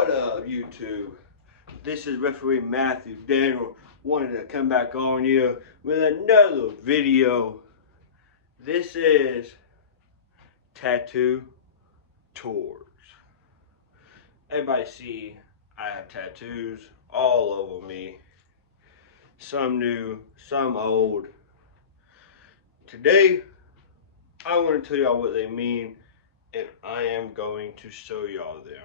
What up, YouTube? This is referee Matthew Daniel. Wanted to come back on you with another video. This is tattoo tours. Everybody see I have tattoos all over me. Some new, some old. Today, I'm going to tell y'all what they mean, and I am going to show y'all them.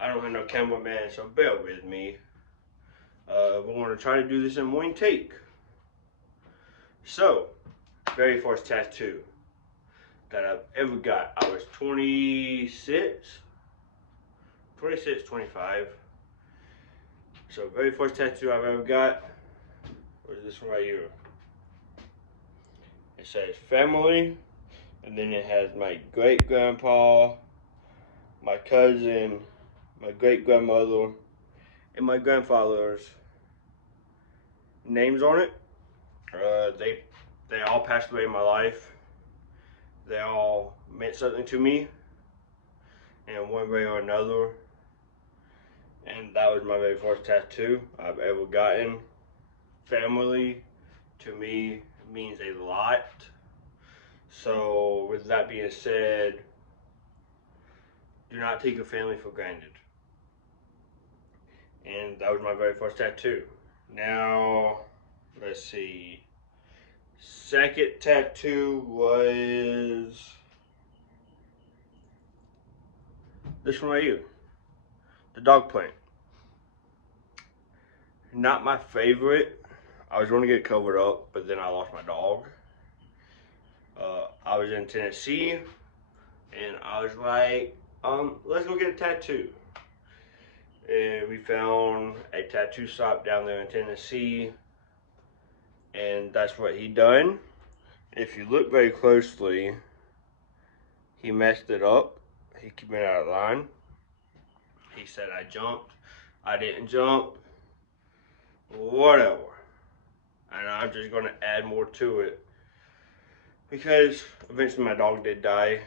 I don't have no cameraman, so bear with me. We're going to try to do this in one take. So, very first tattoo that I've ever got. I was 26, 25. So, very first tattoo I've ever got was this one right here. It says family, and then it has my great-grandpa, my cousin, my great-grandmother, and my grandfather's names on it. They all passed away in my life. They all meant something to me in one way or another. And that was my very first tattoo I've ever gotten. Family, to me, means a lot. So with that being said, do not take your family for granted. And that was my very first tattoo. Now, let's see. Second tattoo was this one right here. The dog plant. Not my favorite. I was going to get it covered up, but then I lost my dog. I was in Tennessee, and I was like, let's go get a tattoo. And we found a tattoo shop down there in Tennessee, and that's what he done. If you look very closely, he messed it up. He went out of line. He said I jumped. I didn't jump. Whatever. And I'm just gonna add more to it, because eventually my dog did die.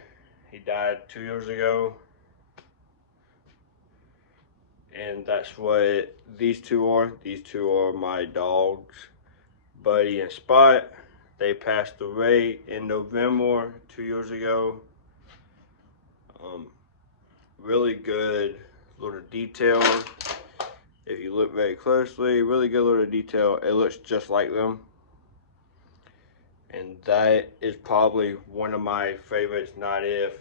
He died 2 years ago. And that's what these two are. These two are my dogs, Buddy and Spot. They passed away in November 2 years ago. Really good little detail. If you look very closely, really good little detail. It looks just like them. And that is probably one of my favorites, not if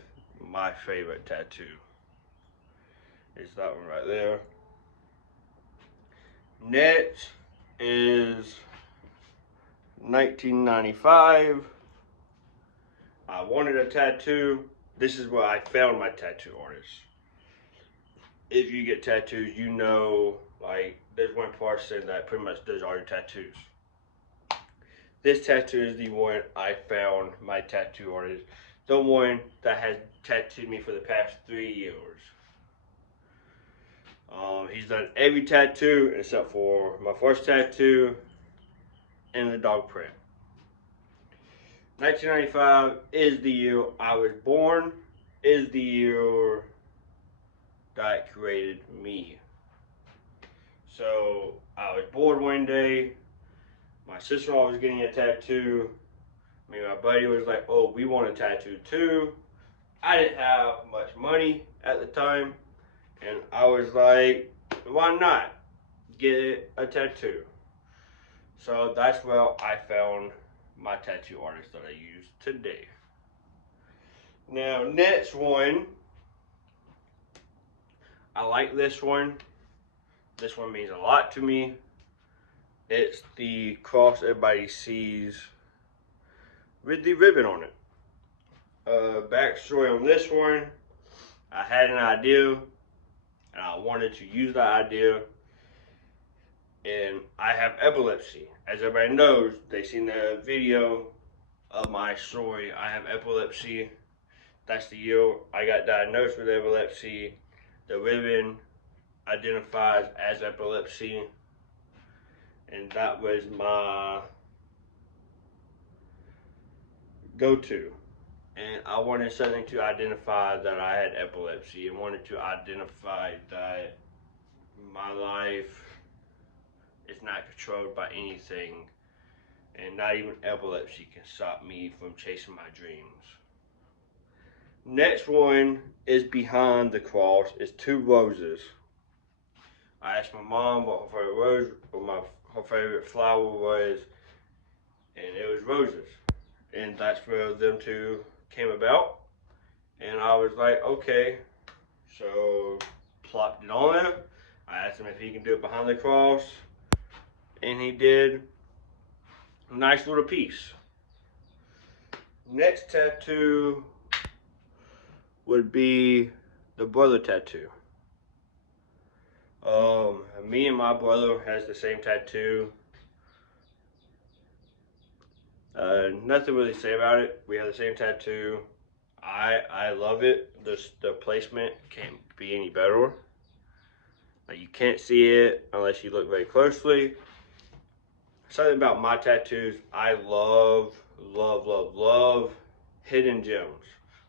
my favorite tattoo. It's that one right there. Next is 1995. I wanted a tattoo. This is where I found my tattoo artist. If you get tattoos, you know, like, there's one person that pretty much does all your tattoos. This tattoo is the one I found my tattoo artist. The one that has tattooed me for the past 3 years. He's done every tattoo except for my first tattoo and the dog print. 1995 is the year I was born, is the year that created me. So I was bored one day. My sister-in-law was getting a tattoo. Me and my buddy was like, oh, we want a tattoo too. I didn't have much money at the time. And I was like, why not get a tattoo? So that's where I found my tattoo artist that I use today. Now, next one. I like this one. This one means a lot to me. It's the cross everybody sees with the ribbon on it. Backstory on this one. I had an idea, and I wanted to use that idea. And I have epilepsy. As everybody knows, they seen the video of my story. I have epilepsy. That's the year I got diagnosed with epilepsy. The ribbon identifies as epilepsy. And that was my go-to. And I wanted something to identify that I had epilepsy, and wanted to identify that my life is not controlled by anything, and not even epilepsy can stop me from chasing my dreams. Next one is behind the cross. It's 2 roses. I asked my mom what her favorite rose or her favorite flower was, and it was roses. And that's where them 2 came about. And I was like, okay. So plopped it on there. I asked him if he can do it behind the cross, and he did. A nice little piece. Next tattoo would be the brother tattoo. Me and my brother has the same tattoo. Nothing really to say about it. We have the same tattoo. I love it. The placement can't be any better. Like, you can't see it unless you look very closely. Something about my tattoos, I love hidden gems.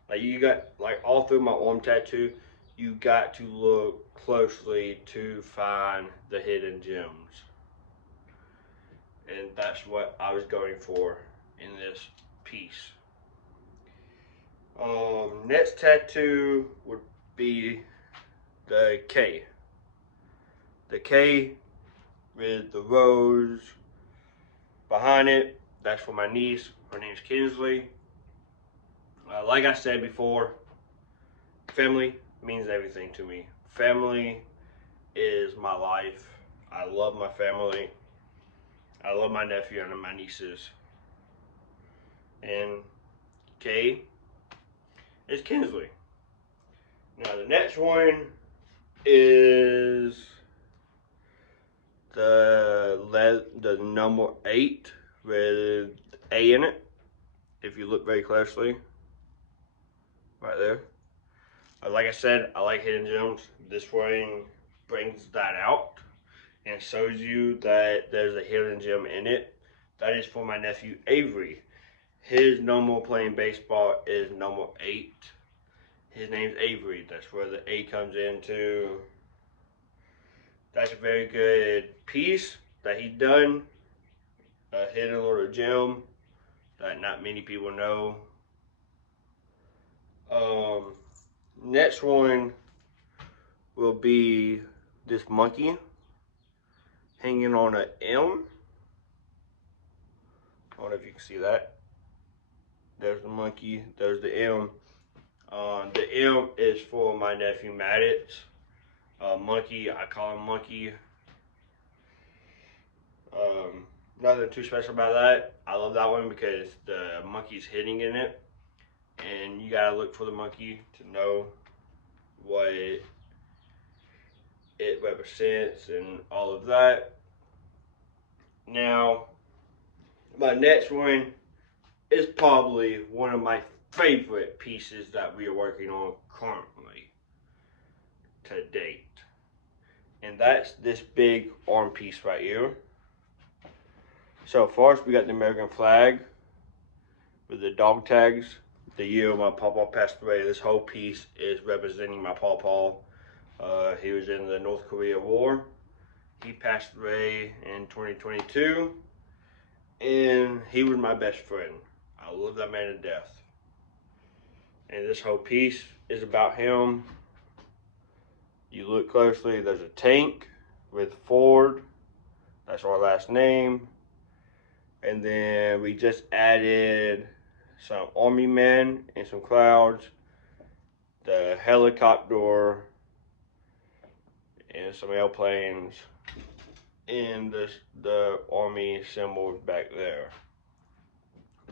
Like, you got, like, all through my arm tattoo, you got to look closely to find the hidden gems. And that's what I was going for in this piece. Next tattoo would be the K. The K with the rose behind it. That's for my niece. Her name's Kinsley. Like I said before, family means everything to me. Family is my life. I love my family. I love my nephew and my nieces. And K is Kinsley. Now the next one is the number 8 with A in it. If you look very closely, right there. Like I said, I like hidden gems. This one brings that out and shows you that there's a hidden gem in it. That is for my nephew Avery. His number playing baseball is number 8. His name's Avery. That's where the A comes into. That's a very good piece that he done. A hidden little gem that not many people know. Next one will be this monkey hanging on an M. I don't know if you can see that. There's the monkey, there's the M. The M is for my nephew Maddox. Monkey, I call him Monkey. Nothing too special about that. I love that one because the monkey's hidden in it. And you gotta look for the monkey to know what it represents and all of that. Now, my next one is probably one of my favorite pieces that we are working on currently to date. And that's this big arm piece right here. So first we got the American flag with the dog tags. The year my pawpaw passed away, this whole piece is representing my pawpaw. He was in the North Korea War. He passed away in 2022, and he was my best friend. I love that man to death. And this whole piece is about him. You look closely, there's a tank with Ford. That's our last name. And then we just added some army men and some clouds, the helicopter, and some airplanes, and the army symbols back there.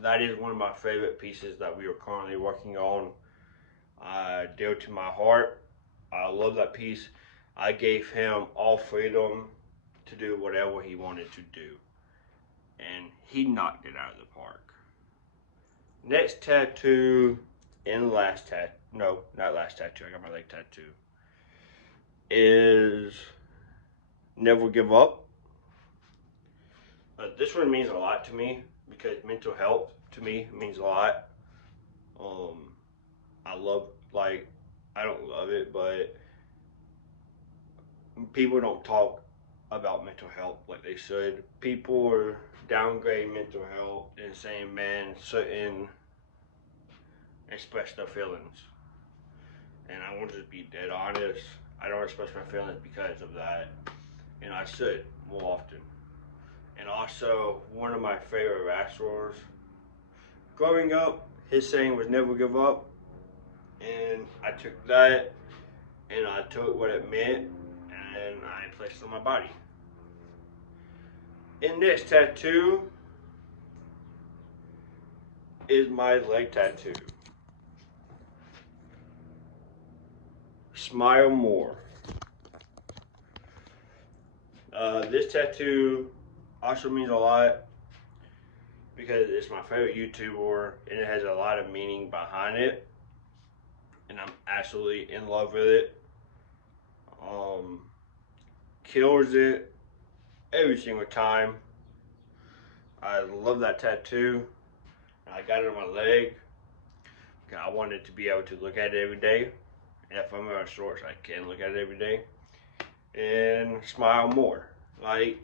That is one of my favorite pieces that we are currently working on. Dear to my heart. I love that piece. I gave him all freedom to do whatever he wanted to do, and he knocked it out of the park. Next tattoo, and last tattoo, no, not last tattoo, I got my leg tattoo, is Never Give Up. This one means a lot to me because mental health to me means a lot. I love, like, I don't love it, but people don't talk about mental health like they should. People are downgrading mental health and saying, man, shouldn't express their feelings. And I want to be dead honest. I don't express my feelings because of that. And I should more often. And also, one of my favorite wrestlers, growing up, his saying was never give up. And I took that and I took what it meant and I placed it on my body. In this tattoo is my leg tattoo. Smile more. This tattoo also means a lot because it's my favorite YouTuber and it has a lot of meaning behind it. And I'm absolutely in love with it. Kills it every single time. I love that tattoo. I got it on my leg. I wanted to be able to look at it every day. And if I'm wearing shorts, I can look at it every day. And smile more. Like,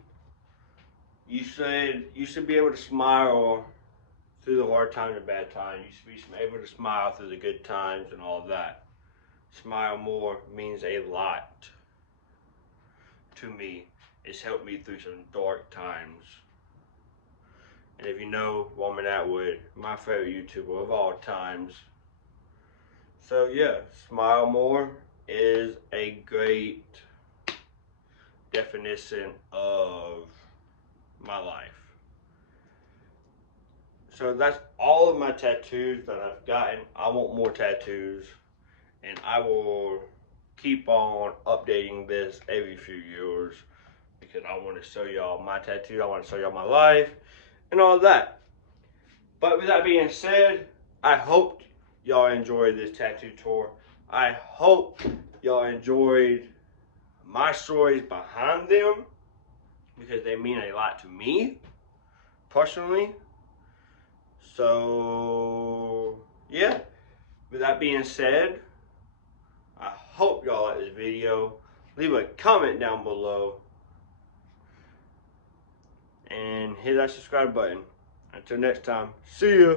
you should be able to smile through the hard times and bad times. You should be able to smile through the good times and all of that. Smile more means a lot to me. It's helped me through some dark times. And if you know Woman Atwood, my favorite YouTuber of all times. So yeah, smile more is a great definition of my life. So that's all of my tattoos that I've gotten. I want more tattoos, and I will keep on updating this every few years because I want to show y'all my tattoos. I want to show y'all my life and all of that. But with that being said, I hope y'all enjoyed this tattoo tour. I hope y'all enjoyed my stories behind them because they mean a lot to me personally. So yeah, with that being said, I hope y'all like this video. Leave a comment down below and hit that subscribe button. Until next time, see ya.